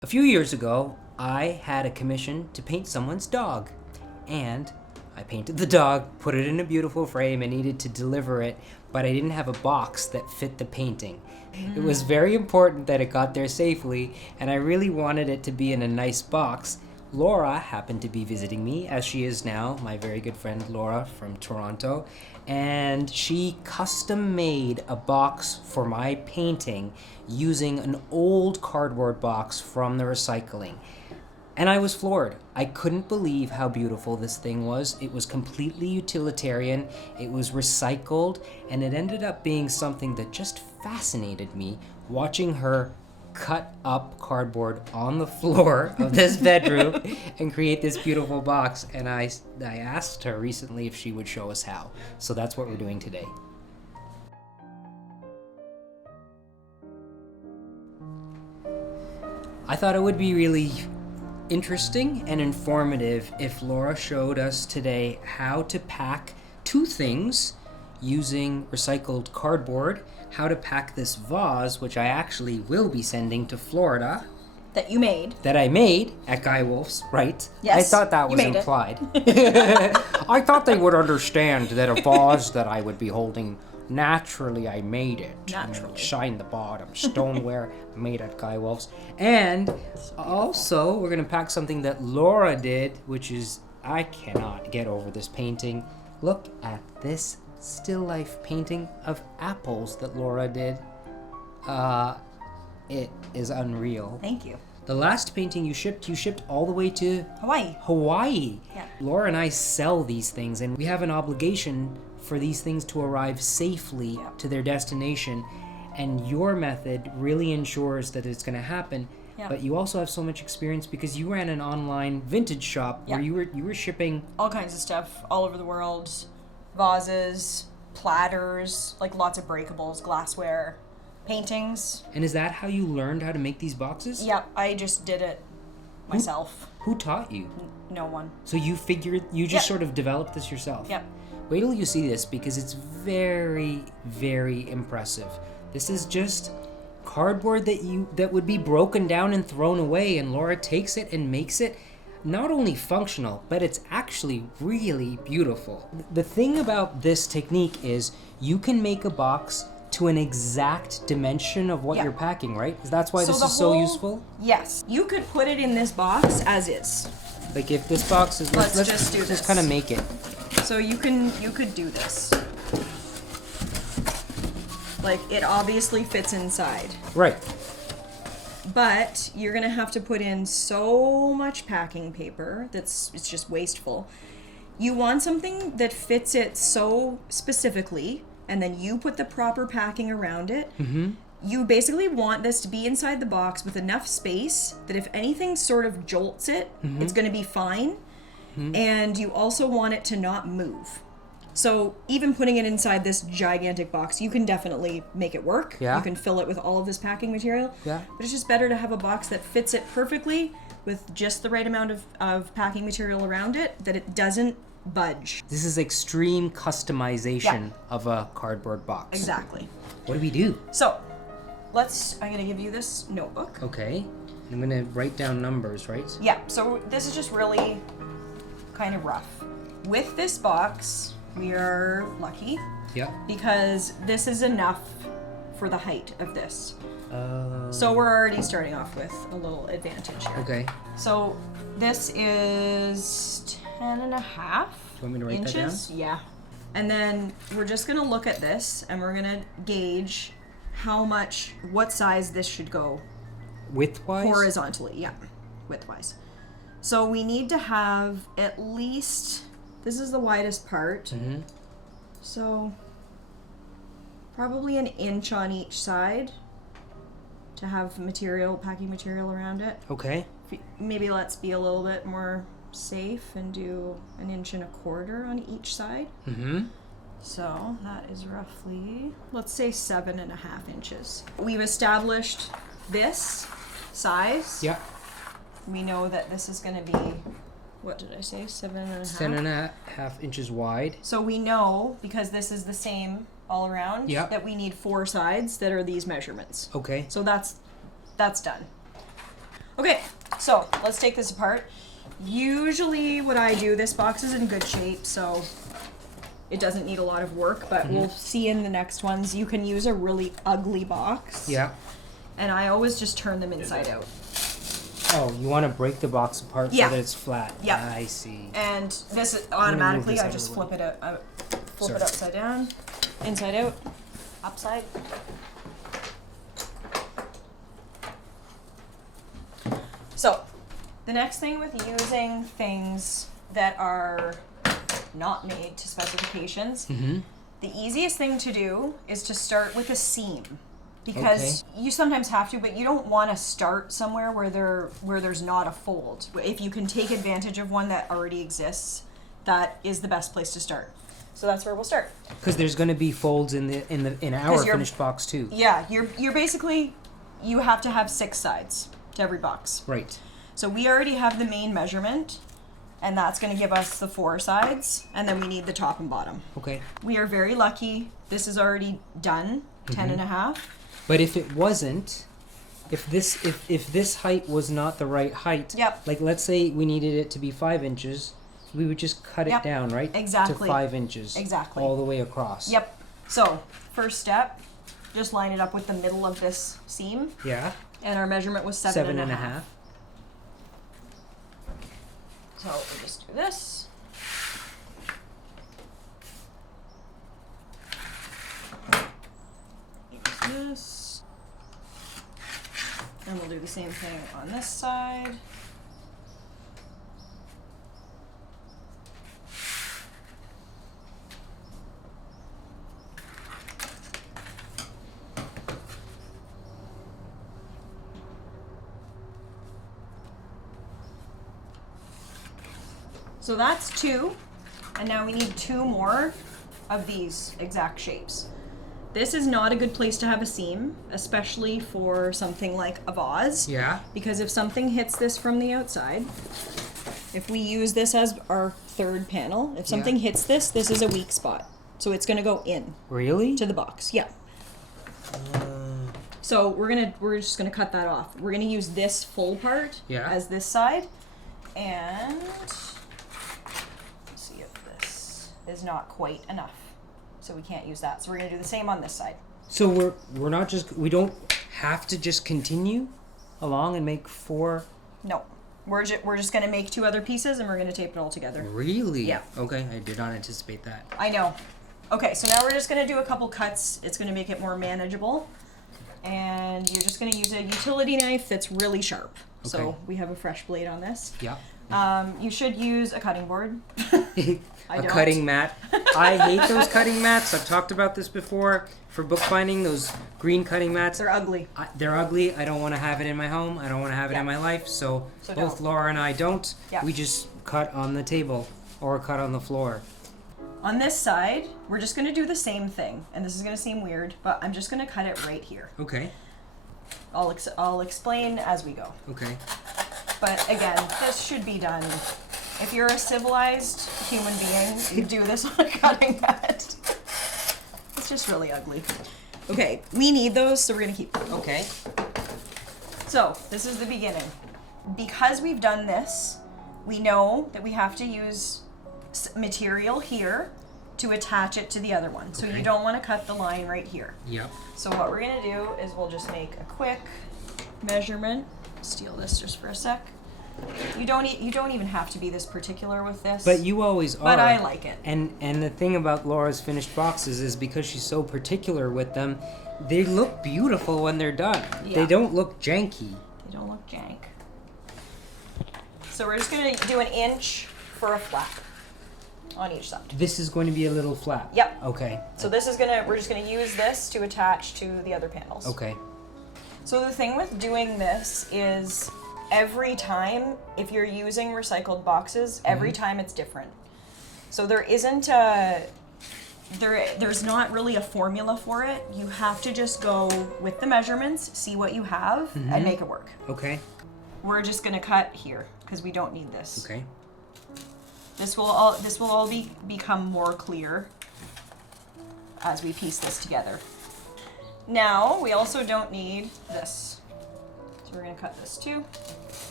A few years ago, I had a commission to paint someone's dog, and I painted the dog, put it in a beautiful frame, and needed to deliver it, but I didn't have a box that fit the painting. It was very important that it got there safely, and I really wanted it to be in a nice box. Laura happened to be visiting me, as she is now, my very good friend Laura from Toronto, and she custom made a box for my painting using an old cardboard box from the recycling. And I was floored. I couldn't believe how beautiful this thing was. It was completely utilitarian, it was recycled, and it ended up being something that just fascinated me, watching her cut up cardboard on the floor of this bedroom and create this beautiful box. And I asked her recently if she would show us how. So that's what we're doing today. I thought it would be really interesting and informative if Laura showed us today how to pack two things using recycled cardboard, how to pack this vase, which I actually will be sending to Florida. That you made. That I made at Guy Wolf's, right? Yes, I thought that was implied. I thought they would understand that a vase that I would be holding, naturally I made it. Naturally. Shine the bottom, stoneware made at Guy Wolf's. And also, we're going to pack something that Laura did, which is, I cannot get over this painting. Look at this still life painting of apples that Laura did. It is unreal. Thank you. The last painting you shipped all the way to Hawaii. Yeah. Laura and I sell these things, and we have an obligation for these things to arrive safely to their destination. And your method really ensures that it's going to happen. Yeah. But you also have so much experience because you ran an online vintage shop where you were shipping all kinds of stuff all over the world. Vases, platters, like lots of breakables, glassware, paintings. And is that how you learned how to make these boxes? Yep, I just did it myself. Who taught you? No one. So you just sort of developed this yourself? Yep. Wait till you see this because it's very, very impressive. This is just cardboard that would be broken down and thrown away, and Laura takes it and makes it not only functional, but it's actually really beautiful. The thing about this technique is you can make a box to an exact dimension of what you're packing, right? That's why this is so useful? Yes. You could put it in this box as is. Like if this box is... Let's just do this. Just kind of make it. So you could do this. Like, it obviously fits inside. Right. But you're gonna have to put in so much packing paper it's just wasteful. You want something that fits it so specifically, and then you put the proper packing around it. Mm-hmm. You basically want this to be inside the box with enough space that if anything sort of jolts it, it's gonna be fine. Mm-hmm. And you also want it to not move. So even putting it inside this gigantic box, you can definitely make it work. Yeah. You can fill it with all of this packing material. Yeah. But it's just better to have a box that fits it perfectly with just the right amount of packing material around it, that it doesn't budge. This is extreme customization of a cardboard box. Exactly. What do we do? So I'm gonna give you this notebook. Okay. I'm gonna write down numbers, right? Yeah, so this is just really kind of rough. With this box, we are lucky. Yeah. Because this is enough for the height of this. So we're already starting off with a little advantage here. Okay. So this is 10 and a half Do you want me to write inches. that down? Yeah. And then we're just gonna look at this and we're gonna gauge what size this should go. Width-wise? Horizontally, yeah. Width-wise. So we need to have at least, this is the widest part. Mm-hmm. So probably an inch on each side to have packing material around it. Okay. Maybe let's be a little bit more safe and do an inch and a quarter on each side. Mm-hmm. So that is roughly, let's say 7.5 inches. We've established this size. Yeah. We know that this is going to be, what did I say, 7.5? 10.5 inches wide. So we know, because this is the same all around, that we need 4 sides that are these measurements. Okay. So that's done. Okay, so let's take this apart. Usually what I do, this box is in good shape, so it doesn't need a lot of work, but we'll see in the next ones. You can use a really ugly box. Yeah. And I always just turn them inside out. Oh, you want to break the box apart so that it's flat. Yeah. I see. And this is automatically, this I out just of the flip it out, flip it upside down, inside out, upside. So, the next thing with using things that are not made to specifications, the easiest thing to do is to start with a seam. Because you sometimes have to, but you don't want to start somewhere where there's not a fold. If you can take advantage of one that already exists, that is the best place to start. So that's where we'll start. Because there's going to be folds in our finished box too. Yeah, you're basically, you have to have 6 sides to every box. Right. So we already have the main measurement, and that's going to give us the 4 sides, and then we need the top and bottom. Okay. We are very lucky. This is already done, 10 and a half. But if it wasn't, if this height was not the right height, like let's say we needed it to be 5 inches, we would just cut it down, right? Exactly. To 5 inches. Exactly. All the way across. Yep. So, first step, just line it up with the middle of this seam. Yeah. And our measurement was 7 and a half. 7.5. So we'll just do this. This. And we'll do the same thing on this side. So that's 2, and now we need 2 more of these exact shapes. This is not a good place to have a seam, especially for something like a vase. Yeah. Because if something hits this from the outside, if we use this as our 3rd panel, if something hits this, this is a weak spot. So it's gonna go in. Really? To the box, yeah. So we're just gonna cut that off. We're gonna use this full part as this side, and let's see if this is not quite enough. So we can't use that. So we're gonna do the same on this side. So we don't have to just continue along and make 4. No, we're just gonna make 2 other pieces and we're gonna tape it all together. Really? Yeah. Okay, I did not anticipate that. I know. Okay, so now we're just gonna do a couple cuts. It's gonna make it more manageable, and you're just gonna use a utility knife that's really sharp. Okay. So we have a fresh blade on this. Yeah. You should use a cutting board. Cutting mat. I hate those cutting mats. I've talked about this before. For bookbinding, those green cutting mats. They're ugly. They're ugly. I don't want to have it in my home. I don't want to have it in my life. So both don't. Laura and I don't. Yeah. We just cut on the table or cut on the floor. On this side, we're just going to do the same thing. And this is going to seem weird, but I'm just going to cut it right here. Okay. I'll explain as we go. Okay. But again, this should be done. If you're a civilized human being, you do this on a cutting mat. It's just really ugly. Okay, we need those, so we're gonna keep them. Okay. So, this is the beginning. Because we've done this, we know that we have to use material here to attach it to the other one. So you don't want to cut the line right here. Yep. So what we're gonna do is we'll just make a quick measurement. Steal this just for a sec. You don't even have to be this particular with this. But you always are. But I like it. And the thing about Laura's finished boxes is because she's so particular with them, they look beautiful when they're done. Yeah. They don't look janky. They don't look jank. So we're just gonna do 1 inch for a flap on each side. This is going to be a little flap. Yep. Okay. So we're just gonna use this to attach to the other panels. Okay. So the thing with doing this is every time, if you're using recycled boxes, every time it's different. So there isn't there's not really a formula for it. You have to just go with the measurements, see what you have, and make it work. Okay. We're just gonna cut here because we don't need this. Okay. This will all become more clear as we piece this together. Now, we also don't need this. So we're gonna cut this too.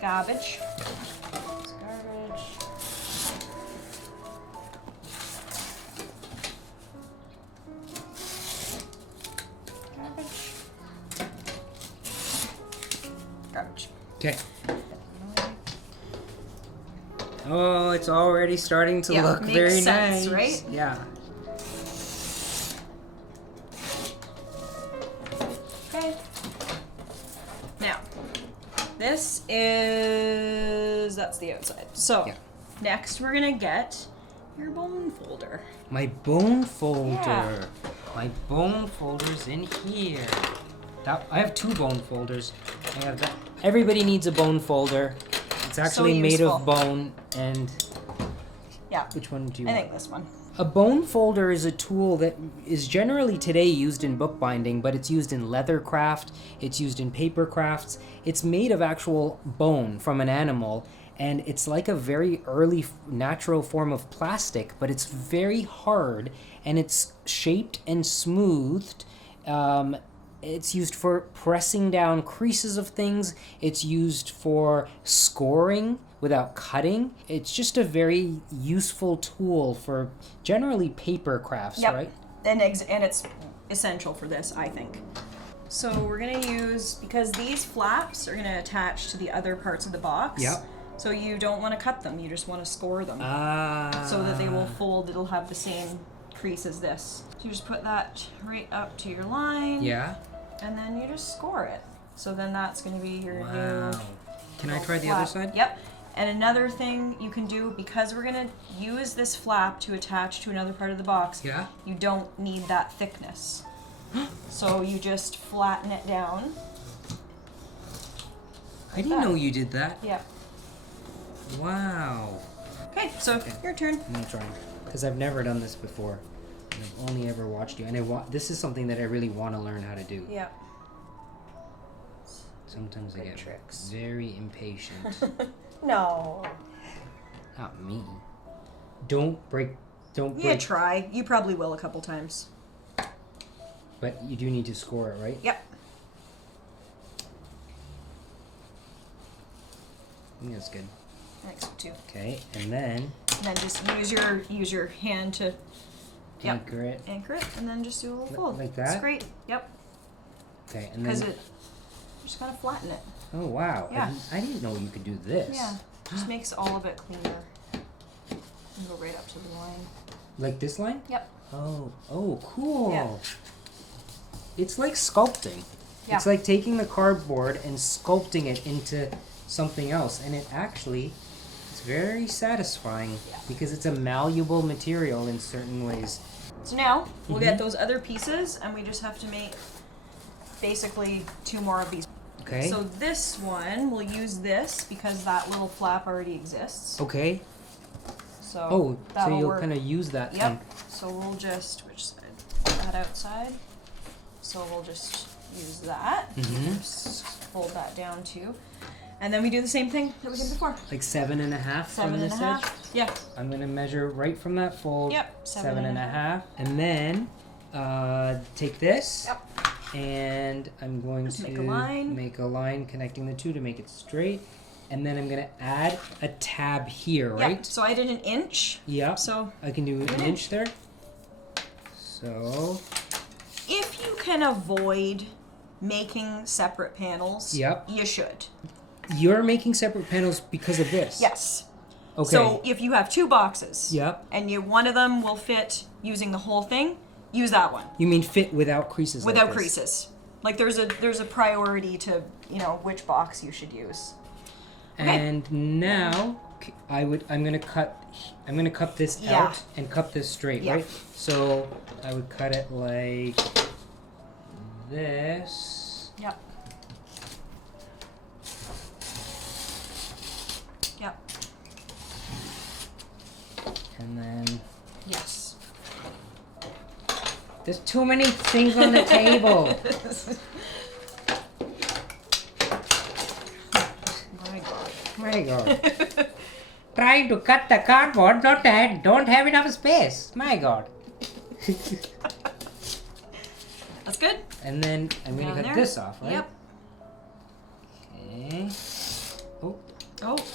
garbage. It's garbage. Garbage. Okay. Oh, it's already starting to look makes very sense, nice. right? Yeah. Okay. Now, this is, that's the outside. So, Yeah. next we're gonna get your bone folder. My bone folder. Yeah. My bone folder's in here. I have 2 bone folders. I have that. Everybody needs a bone folder. It's actually made useful. of bone and... Yeah. Which one do you I want? think this one. A bone folder is a tool that is generally today used in bookbinding, but it's used in leather craft, it's used in paper crafts. It's made of actual bone from an animal, and it's like a very early natural form of plastic, but it's very hard, and it's shaped and smoothed. It's used for pressing down creases of things. It's used for scoring without cutting. It's just a very useful tool for generally paper crafts, Yep. right? And it's essential for this, I think. So we're gonna use, because these flaps are gonna attach to the other parts of the box. Yep. So you don't want to cut them, you just want to score them. Ah. So that they will fold, it'll have the same crease as this. So you just put that right up to your line. Yeah. And then you just score it. So then that's going to be your Wow. new... Can I little try the flap. other side? Yep. And another thing you can do, because we're going to use this flap to attach to another part of the box, Yeah. you don't need that thickness. So you just flatten it down. I didn't know you did that. Yep. Wow. Okay, so your turn. I'm gonna try because I've never done this before. And I've only ever watched you, and this is something that I really want to learn how to do. Yeah. Sometimes I Good get tricks. very impatient. No. Not me. Don't break. Don't Yeah, break. try. You probably will a couple times. But you do need to score it, right? Yep. I think that's good. I think so too. Okay, and then And then just use your hand to anchor it. anchor it, and then just do a little fold. Like that? That's great. Yep. Okay, and Because then. just gotta flatten it. Oh wow! Yeah. I didn't know you could do this. Yeah. Just makes all of it cleaner. And go right up to the line. Like this line? Yep. Oh, cool. Yeah. It's like sculpting. Yeah. It's like taking the cardboard and sculpting it into something else, and it actually is very satisfying because it's a malleable material in certain ways. So now we'll get those other pieces, and we just have to make basically 2 more of these. Okay. So this one, we'll use this because that little flap already exists. Okay. So Oh, so that'll you'll work. kind of use that. Yep. So we'll just, which side? That outside. So we'll just use that. Mhm. Just fold that down too. And then we do the same thing that we did before. Like 7.5 from 7 and this a edge. half. Yeah. I'm gonna measure right from that fold. Yep. 7.5, and then take this. Yep. And I'm going Just to make a line. connecting the 2 to make it straight. And then I'm going to add a tab here, Yeah. right? So I did an inch. Yeah. So I can do an inch there. So, if you can avoid making separate panels, Yep. you should. you're making separate panels because of this. Yes. Okay. So if you have 2 boxes, Yep. and one of them will fit using the whole thing, use that one. You mean fit without creases like Without this. creases. Like there's a priority to, which box you should use. And now I'm going to cut this Yeah. out and cut this straight, Yeah. right? So, I would cut it like this. Yep. Yep. And then Yes. there's too many things on the table. My God. My God. Trying to cut the cardboard, don't have enough space. My God. That's good. And then I'm going Down to cut there. this off, right? Yep. Okay. Oh,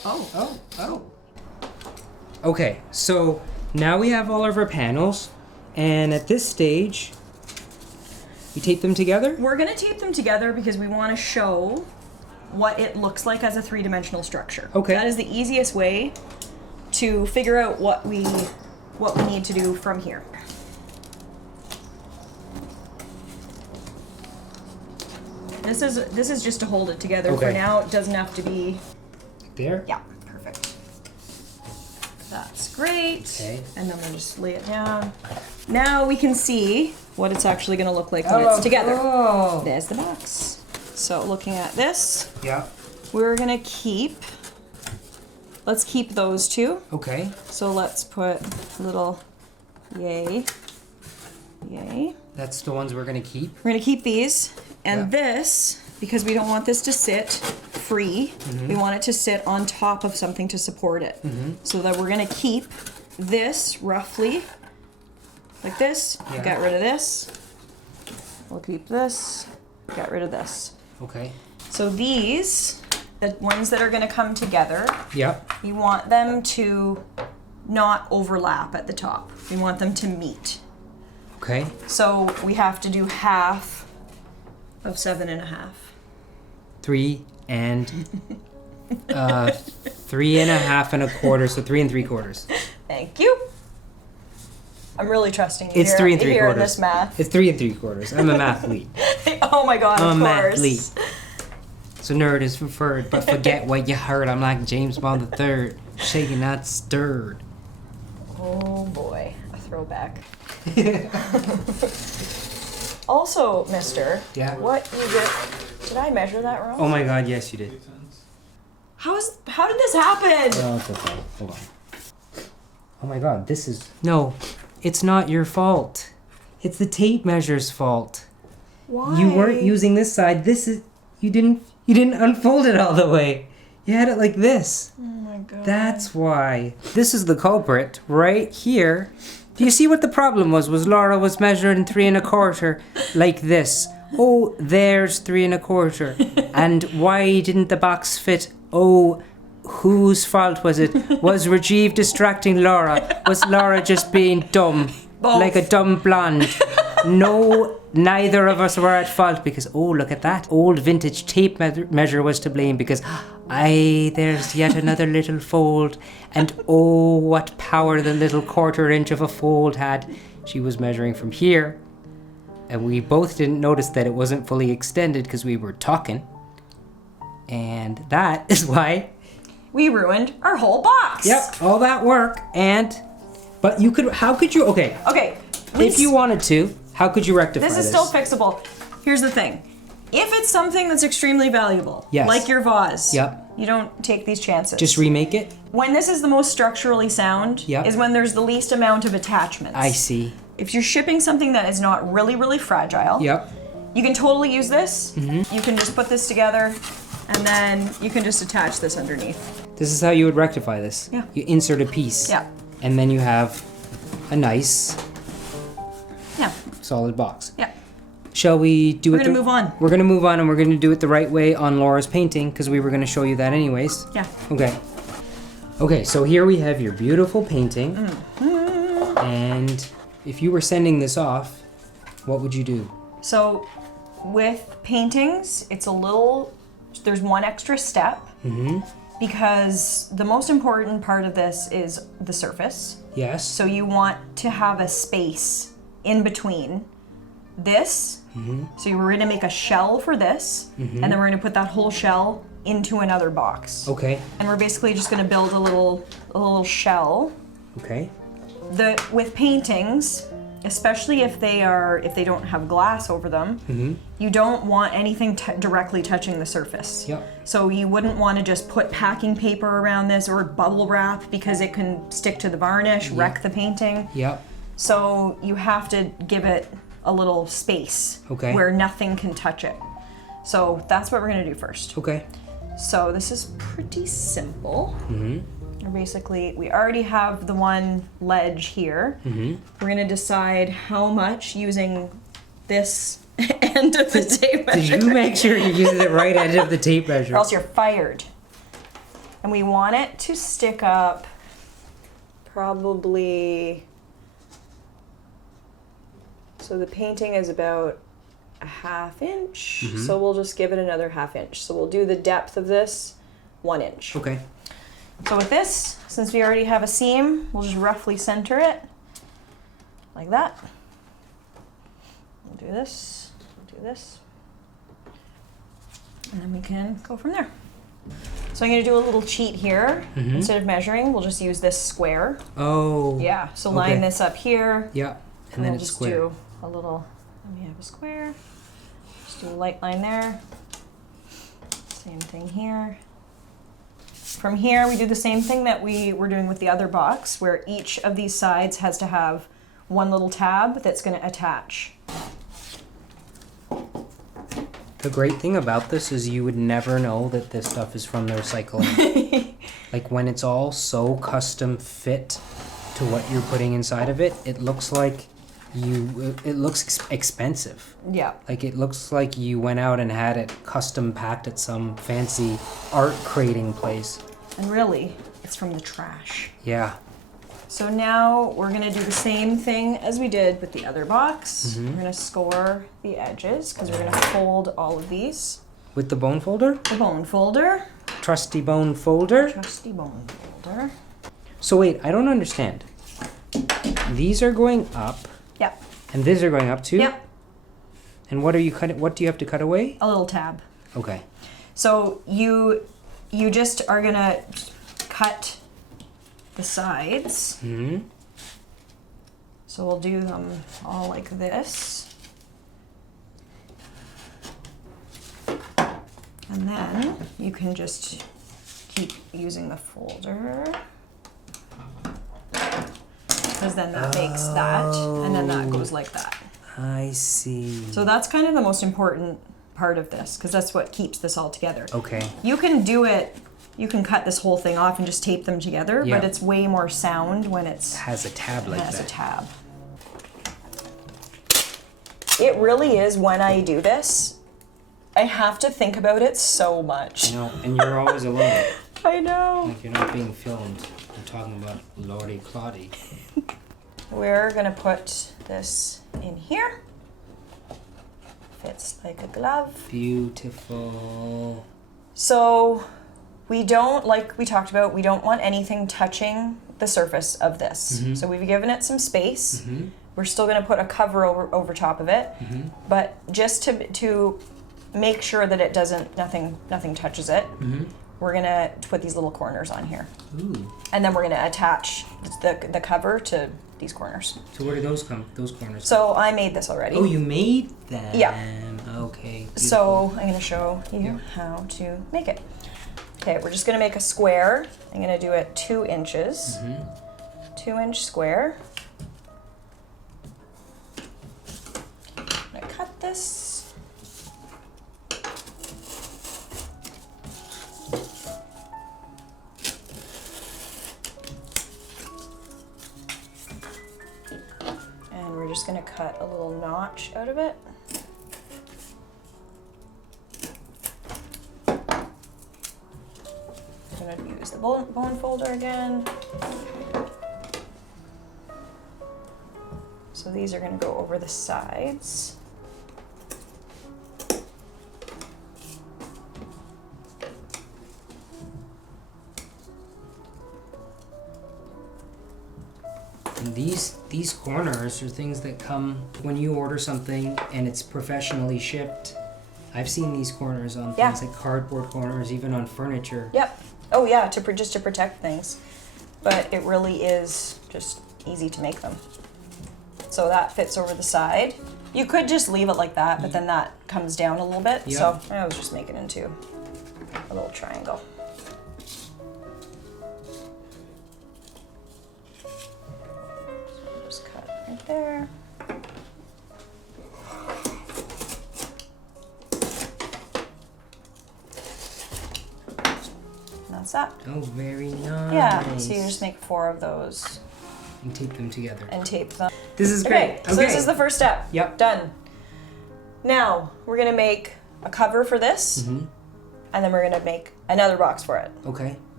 Oh. Okay, so now we have all of our panels, and at this stage, you tape them together? We're gonna tape them together because we want to show what it looks like as a three-dimensional structure. Okay. That is the easiest way to figure out what we need to do from here. This is just to hold it together for Okay. now. It doesn't have to be. There? Yeah, perfect. That's great. Okay. And then we'll just lay it down. Now we can see what it's actually going to look like when it's together. Cool. There's the box. So looking at this, Yeah. we're going to let's keep those two. Okay. So let's put little yay. That's the ones we're gonna keep. We're going to keep these. And Yeah. this, because we don't want this to sit free, we want it to sit on top of something to support it. So that we're going to keep this roughly like this. Yeah. Get rid of this. We'll keep this. Get rid of this. Okay. So these, the ones that are going to come together, Yep. you want them to not overlap at the top. We want them to meet. Okay. So we have to do half of 7.5. 3 and 3.5 and a quarter, so 3 3/4. Thank you. I'm really trusting you. It's here, 3 3/4. here in this math. It's 3 3/4. I'm a mathlete. Oh my god, I'm a of course. mathlete. So nerd is preferred, but forget what you heard. I'm like James Bond III, shaken not stirred. Oh boy, a throwback. Also, mister, Yeah. what you did I measure that wrong? Oh my god, yes you did. How did this happen? Oh, it's okay. Hold on. Oh my god, this is... No, it's not your fault. It's the tape measure's fault. Why? You weren't using this side. This is... You didn't unfold it all the way. You had it like this. Oh my god. That's why. This is the culprit right here. Do you see what the problem was? Laura was measuring 3 1/4 like this. Oh, there's 3 1/4. And why didn't the box fit? Oh, whose fault was it? Was Rajiv distracting Laura? Was Laura just being dumb? Both. Like a dumb blonde? No, neither of us were at fault because, oh, look at that. Old vintage tape measure was to blame because, there's yet another little fold. And oh, what power the little 1/4 inch of a fold had. She was measuring from here. And we both didn't notice that it wasn't fully extended because we were talking. And that is why... We ruined our whole box. Yep, all that work but you could... How could you... Okay. Okay. If you wanted to, how could you rectify this? This is still fixable. Here's the thing. If it's something that's extremely valuable, Yes. like your vase, Yep. you don't take these chances. Just remake it? When this is the most structurally sound Yep. is when there's the least amount of attachments. I see. If you're shipping something that is not really, really fragile, Yep. you can totally use this. You can just put this together, and then you can just attach this underneath. This is how you would rectify this. Yeah. You insert a piece. Yeah. And then you have a nice, Yeah. solid box. Yeah. Shall we do We're it? gonna move on. We're gonna move on, and we're gonna do it the right way on Laura's painting because we were gonna show you that anyways. Yeah. Okay. Okay, so here we have your beautiful painting. And if you were sending this off, what would you do? So with paintings, there's one extra step because the most important part of this is the surface. Yes. So you want to have a space in between this. So we're going to make a shell for this, and then we're going to put that whole shell into another box. Okay. And we're basically just going to build a little shell. Okay. With paintings, especially if they don't have glass over them, you don't want anything directly touching the surface. Yep. So you wouldn't want to just put packing paper around this or bubble wrap because it can stick to the varnish, wreck the painting. Yep. So you have to give it a little space where nothing can touch it. So that's what we're going to do first. Okay. So this is pretty simple. Basically, we already have the one ledge here. We're going to decide how much using this end of the tape measure. Did you make sure you're using the right end of the tape Or measure? else you're fired. And we want it to stick up probably, so the painting is about a 1/2 inch, so we'll just give it another 1/2 inch. So we'll do the depth of this 1 inch. Okay. So with this, since we already have a seam, we'll just roughly center it like that. We'll do this, we'll do this, and then we can go from there. So I'm going to do a little cheat here. Instead of measuring, we'll just use this square. Oh. Yeah, so line this up here. Yeah, and then we'll it's just square. do a little, let me have a square. Just do a light line there. Same thing here. From here, we do the same thing that we were doing with the other box, where each of these sides has to have one little tab that's going to attach. The great thing about this is you would never know that this stuff is from the recycling. Like when it's all so custom fit to what you're putting inside of it, it looks like it looks expensive. Yeah. Like it looks like you went out and had it custom packed at some fancy art creating place. And really, it's from the trash. Yeah. So now we're going to do the same thing as we did with the other box. We're going to score the edges because we're going to fold all of these. With the bone folder? The bone folder. Trusty bone folder? Trusty bone folder. So wait, I don't understand. These are going up. Yep. And these are going up too? Yep. And what are you cutting? What do you have to cut away? A little tab. Okay. So you just are going to cut the sides. So we'll do them all like this. And then you can just keep using the folder. Because then that makes that, and then that goes like that. I see. So that's kind of the most important part of this, because that's what keeps this all together. Okay. You can do it, you can cut this whole thing off and just tape them together, Yeah. but it's way more sound when It has a tab like it has that. a tab. It really is, when I do this, I have to think about it so much. You know, and you're always alone. I know. Like you're not being filmed. You're talking about Lordy Claudy. We're gonna put this in here. Fits like a glove. Beautiful. So we don't, like we talked about, we don't want anything touching the surface of this. So we've given it some space. We're still going to put a cover over top of it, but just to make sure that it doesn't, nothing touches it, we're going to put these little corners on here. Ooh. And then we're going to attach the cover to these corners. So where do those come? Those corners? So I made this already. Oh, you made them? Yeah. Okay. Beautiful. So I'm going to show you how to make it. Okay, we're just going to make a square. I'm going to do it 2 inches. 2-inch square. I'm going to cut this. And we're just going to cut a little notch out of it. I'm going to use the bone folder again. So these are going to go over the sides. And these corners are things that come when you order something and it's professionally shipped. I've seen these corners on things like cardboard corners, even on furniture. Yep. Oh yeah, just to protect things. But it really is just easy to make them. So that fits over the side. You could just leave it like that, but then that comes down a little bit. Yep. So I was just making it into a little triangle. Just cut right there. That's that. Oh, very nice. Yeah, so you just make 4 of those and tape them together. and tape them. This is great. So this is the first step. Yep. Done. Now, we're going to make a cover for this, and then we're going to make another box for it. Okay.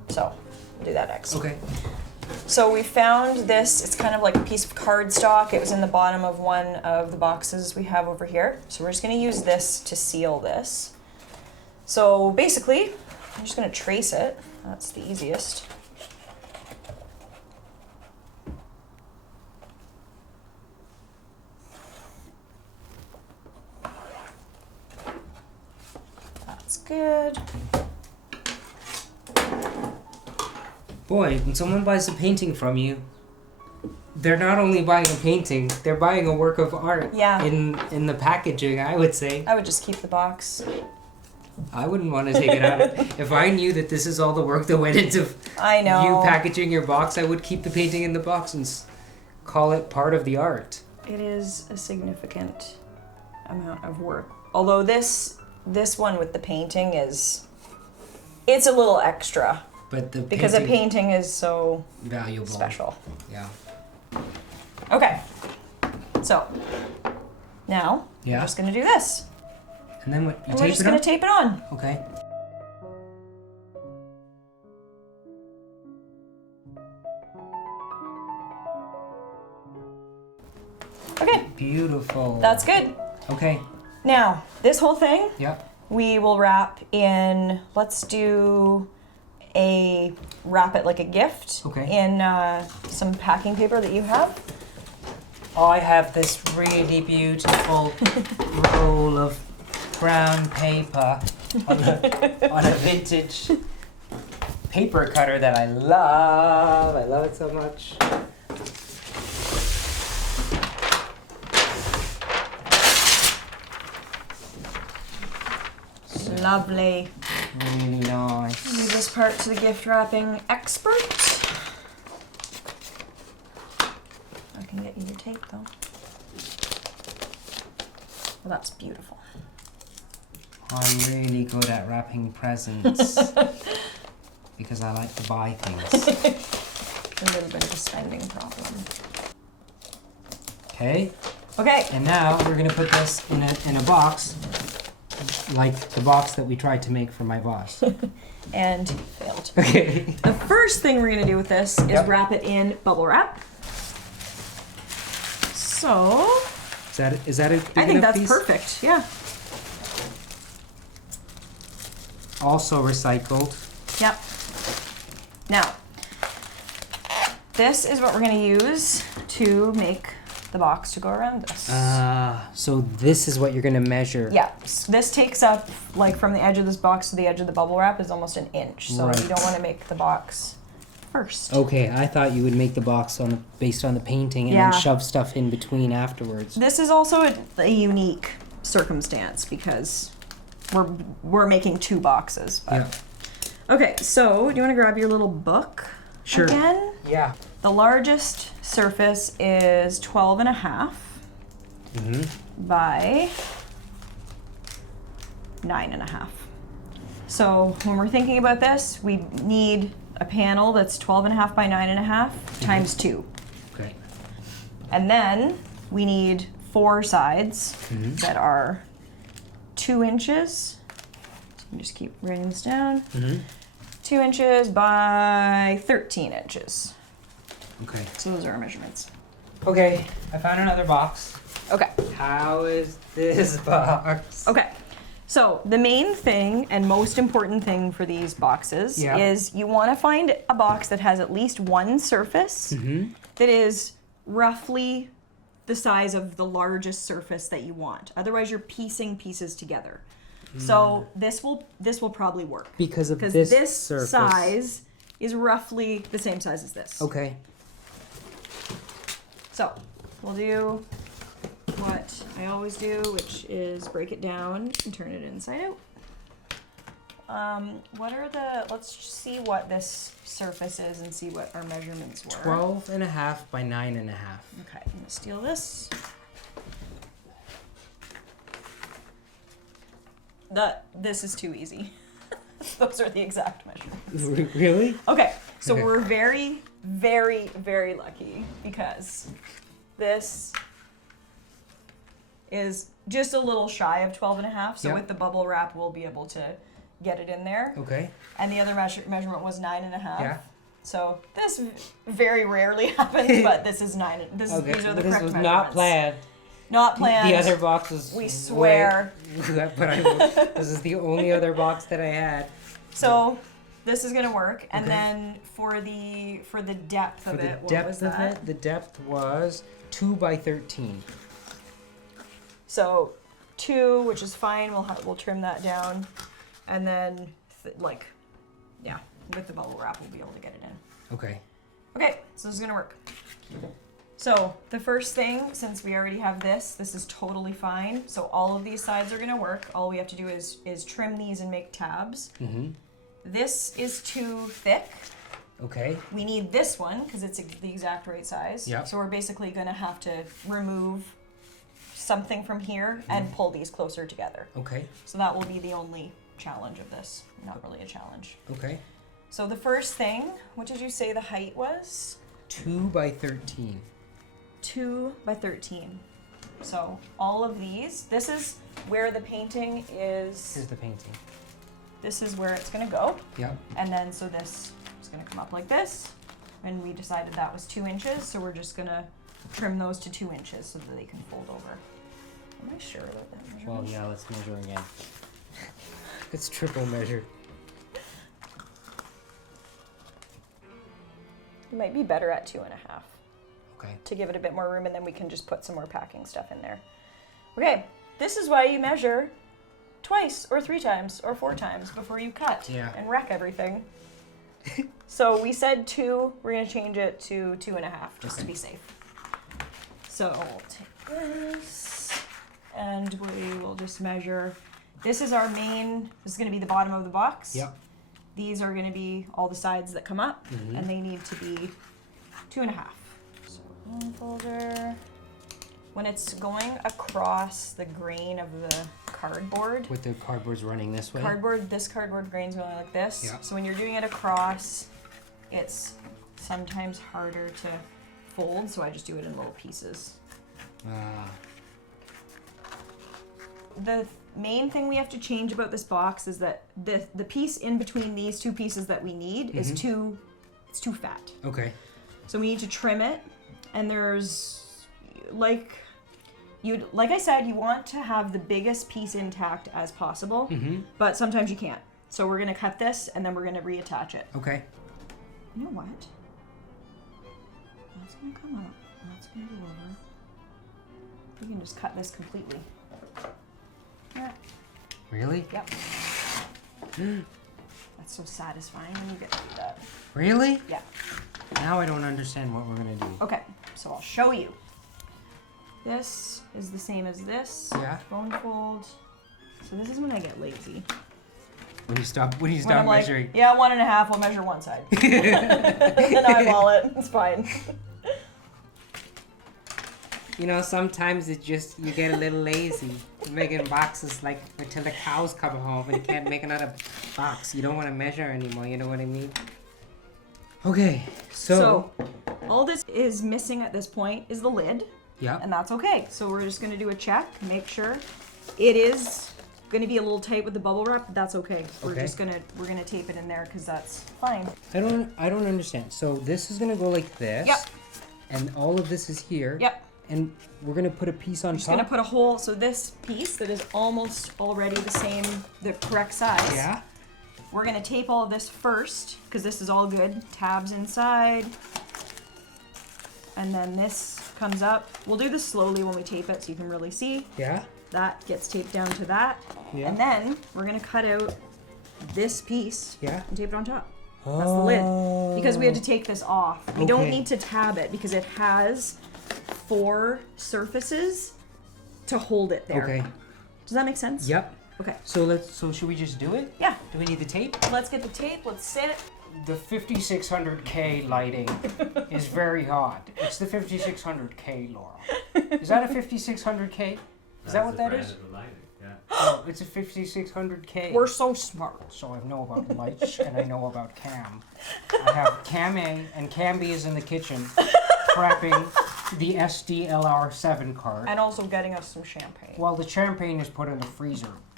So we'll do that next. Okay. So we found this, it's kind of like a piece of cardstock. It was in the bottom of one of the boxes we have over here. So we're just gonna use this to seal this. So basically, I'm just gonna trace it. That's the easiest. That's good. Boy, when someone buys a painting from you, they're not only buying a painting, they're buying a work of art. Yeah. In the packaging, I would say. I would just keep the box. I wouldn't want to take it out. If I knew that this is all the work that went into I know. you packaging your box, I would keep the painting in the box and call it part of the art. It is a significant amount of work. Although this one with the painting it's a little extra. But the because a painting is so valuable. Special. Yeah. Okay. So now Yeah. we're just gonna do this. And then what? You And tape we're just it gonna on? tape it on. Okay. Okay, Beautiful. that's good. Okay. Now, this whole thing Yep. we will wrap in, let's wrap it like a gift Okay. in some packing paper that you have. Oh, I have this really beautiful roll of brown paper on a vintage paper cutter that I love. I love it so much. Lovely. Really nice. Leave this part to the gift wrapping expert. I can get you your tape though. Well, that's beautiful. I'm really good at wrapping presents because I like to buy things. A little bit of a spending problem. Okay. Okay. And now we're gonna put this in a box, like the box that we tried to make for my boss. And failed. Okay. The first thing we're gonna do with this is Yep. wrap it in bubble wrap. So Is that a big I think enough that's piece? perfect. Yeah. Also recycled. Yep. Now, this is what we're gonna use to make the box to go around this. So this is what you're gonna measure. Yeah, this takes up, like from the edge of this box to the edge of the bubble wrap is almost an inch. So Right. you don't want to make the box first. Okay, I thought you would make the box based on the painting and Yeah. then shove stuff in between afterwards. This is also a unique circumstance because we're making two boxes. But. Yeah. Okay, so do you want to grab your little book Sure. again? Yeah. The largest surface is 12.5 by 9.5. So when we're thinking about this, we need a panel that's 12.5 by 9.5 times 2. Okay. And then we need 4 sides that are 2 inches. So you just keep writing this down. 2 inches by 13 inches. Okay. So those are our measurements. Okay, I found another box. Okay. How is this box? Okay. So the main thing and most important thing for these boxes Yeah. is you want to find a box that has at least one surface that is roughly the size of the largest surface that you want. Otherwise, you're piecing pieces together. So this will probably work Because of because this this surface. size is roughly the same size as this. Okay. So we'll do what I always do, which is break it down and turn it inside out. Let's see what this surface is and see what our measurements were. 12.5 by 9.5. Okay, I'm gonna steal this. This is too easy. Those are the exact measurements. Really? Okay, so Okay. we're very, very, very lucky because this is just a little shy of 12.5. So Yep. with the bubble wrap, we'll be able to get it in there. Okay. And the other measurement was 9.5. Yeah. So this very rarely happens, but this is 9. Okay. These are the This correct was measurements. not planned. Not planned. The other box was. We swear. This is the only other box that I had. So this is gonna work, and then for the depth of it, what was that? The depth was 2 by 13. So 2, which is fine. We'll trim that down, and then with the bubble wrap, we'll be able to get it in. Okay. Okay, so this is gonna work. So the first thing, since we already have this is totally fine. So all of these sides are gonna work. All we have to do is trim these and make tabs. Mm-hmm. This is too thick. Okay. We need this one because it's the exact right size. Yep. So we're basically gonna have to remove something from here and pull these closer together. Okay. So that will be the only challenge of this. Not really a challenge. Okay. So the first thing, what did you say the height was? 2 by 13. 2 by 13. So all of these, this is where the painting is. Here's the painting. This is where it's gonna go. Yep. And then so this is gonna come up like this. And we decided that was 2 inches, so we're just gonna trim those to 2 inches so that they can fold over. Am I sure about that measurement? Well, yeah, let's measure again. It's triple measured. You might be better at 2.5. Okay. To give it a bit more room, and then we can just put some more packing stuff in there. Okay, this is why you measure twice or 3 times or 4 times before you cut and wreck everything. So we said 2, we're gonna change it to 2.5 just to be safe. So we'll take this and we will just measure. This is our main, this is gonna be the bottom of the box. Yep. These are gonna be all the sides that come up, and they need to be 2.5. So one folder. When it's going across the grain of the cardboard. With the cardboard's running this way? This cardboard grain's going like this. Yeah. So when you're doing it across, it's sometimes harder to fold, so I just do it in little pieces. The main thing we have to change about this box is that the piece in between these 2 pieces that we need is too fat. Okay. So we need to trim it, and there's like I said, you want to have the biggest piece intact as possible, but sometimes you can't. So we're gonna cut this and then we're gonna reattach it. Okay. You know what? That's gonna come up. That's gonna go over. We can just cut this completely. Yeah. Really? Yep. That's so satisfying when you get to do that. Really? Yeah. Now I don't understand what we're gonna do. Okay, so I'll show you. This is the same as this. Yeah. Bone fold. So this is when I get lazy. When you stop When I'm measuring. like, yeah, 1.5, I'll measure one side. And then eyeball it. It's fine. You know, sometimes it's just, you get a little lazy. You're making boxes like until the cows come home and you can't make another box. You don't want to measure anymore, you know what I mean? Okay, so all this is missing at this point is the lid. Yeah. And that's okay. So we're just going to do a check, make sure. It is going to be a little tight with the bubble wrap, but that's okay. We're going to tape it in there because that's fine. I don't understand. So this is going to go like this. Yep. And all of this is here. Yep. And we're going to put a piece on top. Just going to put a hole, so this piece that is almost already the correct size. Yeah. We're going to tape all of this first because this is all good. Tabs inside. And then this comes up. We'll do this slowly when we tape it so you can really see. Yeah. That gets taped down to that. Yeah. And then we're going to cut out this piece and tape it on top. That's the lid. Because we had to take this off. We don't need to tab it because it has 4 surfaces to hold it there. Okay. Does that make sense? Yep. Okay. So should we just do it? Yeah. Do we need the tape? Let's get the tape. Let's sit. The 5600K lighting is very hot. It's the 5600K, Laura. Is that a 5600K? Is that what that is? Oh, it's a 5600K. We're so smart. So I know about lights and I know about cam. I have cam A and cam B is in the kitchen prepping the SDLR7 card. And also getting us some champagne. While the champagne is put in the freezer.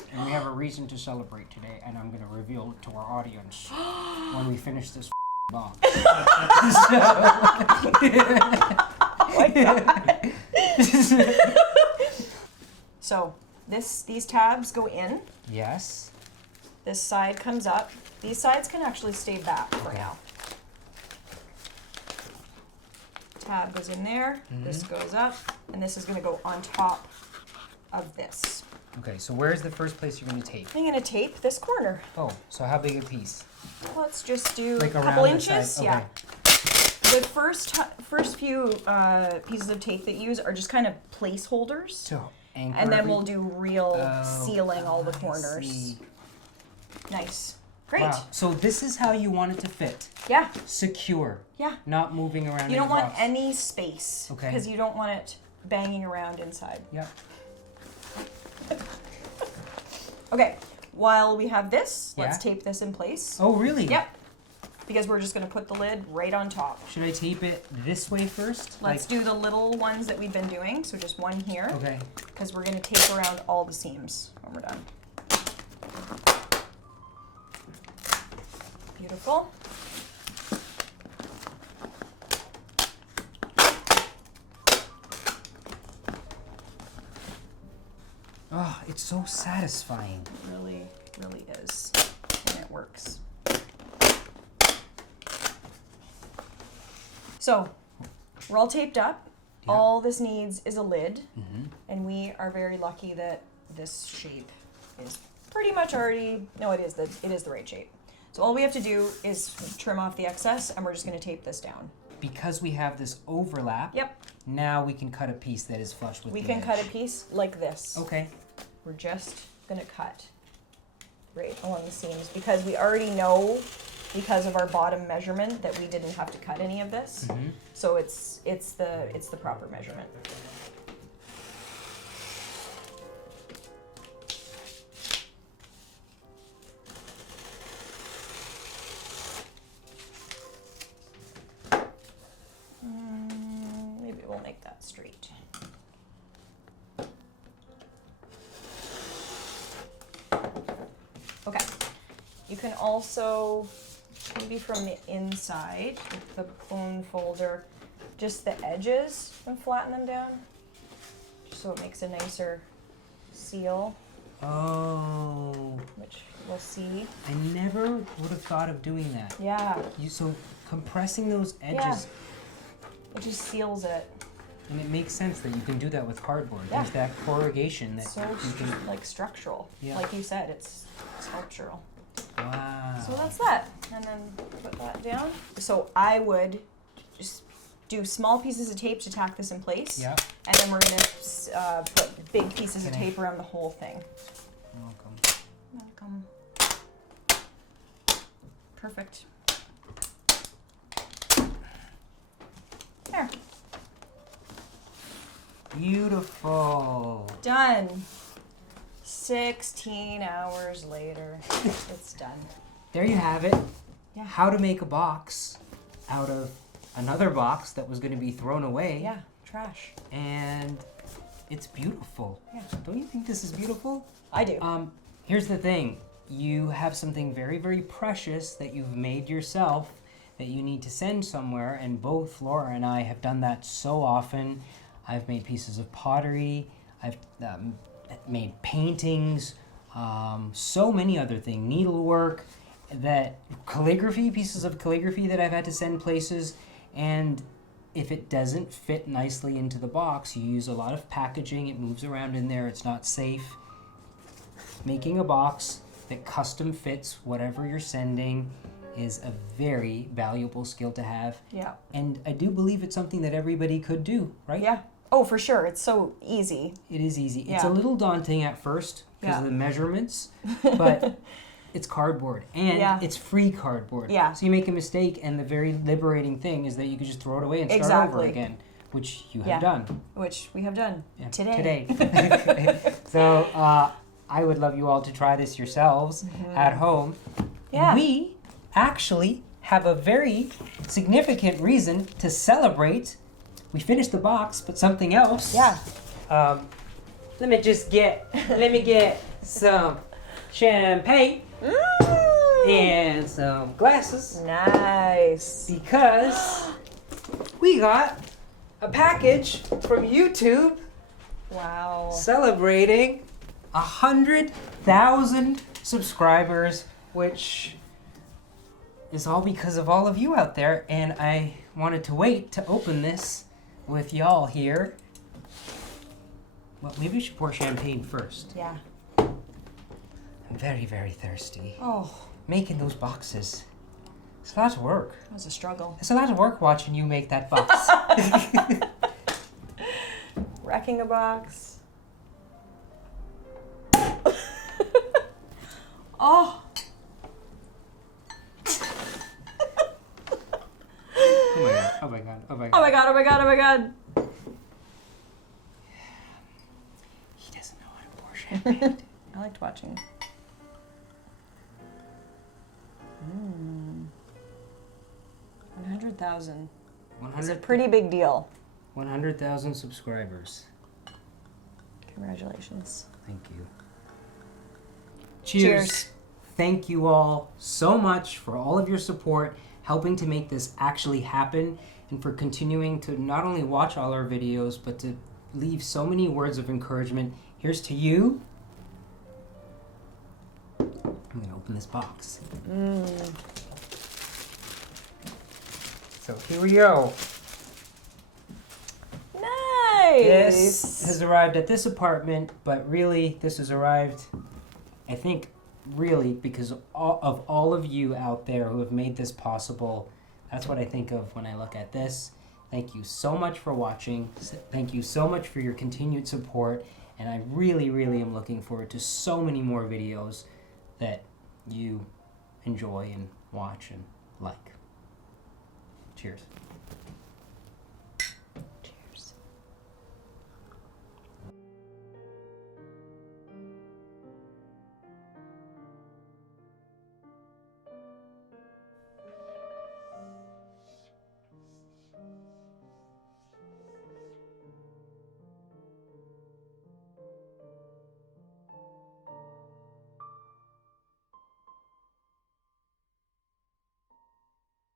and we have a reason to celebrate today, and I'm going to reveal it to our audience when we finish this box. So these tabs go in. Yes. This side comes up. These sides can actually stay back for now. Tab goes in there. This goes up, and this is going to go on top of this. Okay, so where's the first place you're going to tape? I'm going to tape this corner. Oh, so how big a piece? Let's just do Like a couple around the inches. side? Yeah. The first few pieces of tape that you use are just kind of placeholders. So anchor And then we'll do real sealing all the I corners. see. Nice. Great. Wow. So this is how you want it to fit. Yeah. Secure. Yeah. Not moving around. You don't in the want box. any space. Okay. Because you don't want it banging around inside. Yep. Okay. While we have this, let's Yeah. tape this in place. Oh, really? Yep. Because we're just going to put the lid right on top. Should I tape it this way first? Let's do the little ones that we've been doing. So just one here. Okay. Because we're going to tape around all the seams when we're done. Beautiful. Oh, it's so satisfying. It really, really is. And it works. So, we're all taped up. Yeah. All this needs is a lid. And we are very lucky that this shape is pretty much already, no, it is the right shape. So all we have to do is trim off the excess, and we're just going to tape this down. Because we have this overlap, Yep. now we can cut a piece that is flush with We the can edge. cut a piece like this. Okay. We're just going to cut right along the seams because we already know, because of our bottom measurement, that we didn't have to cut any of this. So it's the proper measurement. Maybe we'll make that straight. Okay. You can also, maybe from the inside, with the bone folder, just the edges and flatten them down, just so it makes a nicer seal, Oh, which we'll see. I never would have thought of doing that. Yeah, So compressing those edges, it just seals it. and it makes sense that you can do that with cardboard. Yeah. There's that corrugation that So you can. like structural. Yeah. Like you said, it's sculptural. Wow. So that's that. And then put that down. So I would just do small pieces of tape to tack this in place. Yeah. And then we're going to put big pieces of Can I- tape around the whole thing. Welcome. Perfect. There. Beautiful. Done. 16 hours later. It's done. There you have it. Yeah. How to make a box out of another box that was going to be thrown away. Yeah. Trash. And it's beautiful. Yeah. Don't you think this is beautiful? I do. Here's the thing. You have something very, very precious that you've made yourself that you need to send somewhere, and both Laura and I have done that so often. I've made pieces of pottery. I've made paintings, so many other things, needlework, pieces of calligraphy that I've had to send places, and if it doesn't fit nicely into the box, you use a lot of packaging, it moves around in there, it's not safe. Making a box that custom fits whatever you're sending is a very valuable skill to have. Yeah. And I do believe it's something that everybody could do, right? Yeah. Oh, for sure. It's so easy. It is easy. Yeah. It's a little daunting at first because Yeah. of the measurements, but it's cardboard and Yeah. it's free cardboard. Yeah. So you make a mistake, and the very liberating thing is that you can just throw it away and start over Exactly. again, which you have Yeah. done. Which we have done Yeah, today. So I would love you all to try this yourselves at home. Yeah. We actually have a very significant reason to celebrate. We finished the box, but something else. Yeah. let me get some champagne and some glasses Nice. because we got a package from YouTube Wow. celebrating 100,000 subscribers, which is all because of all of you out there, and I wanted to wait to open this with y'all here. Well, maybe we should pour champagne first. Yeah. I'm very, very thirsty. Oh, Making those boxes, it's a lot of work. that was a struggle. It's a lot of work watching you make that box. Wrecking a box. Oh. Oh my god, oh my god, oh my god. Oh my god, oh my god, oh my god. He doesn't know how to pour champagne. I liked watching. 100,000. It's a pretty big deal. 100,000 subscribers. Congratulations. Thank you. Cheers. Cheers. Thank you all so much for all of your support, helping to make this actually happen, and for continuing to not only watch all our videos, but to leave so many words of encouragement. Here's to you. I'm gonna open this box. So here we go. Nice. This has arrived at this apartment, but really this has arrived, I think, really because of all of you out there who have made this possible. That's what I think of when I look at this. Thank you so much for watching. Thank you so much for your continued support. And I really, really am looking forward to so many more videos that you enjoy and watch and like. Cheers.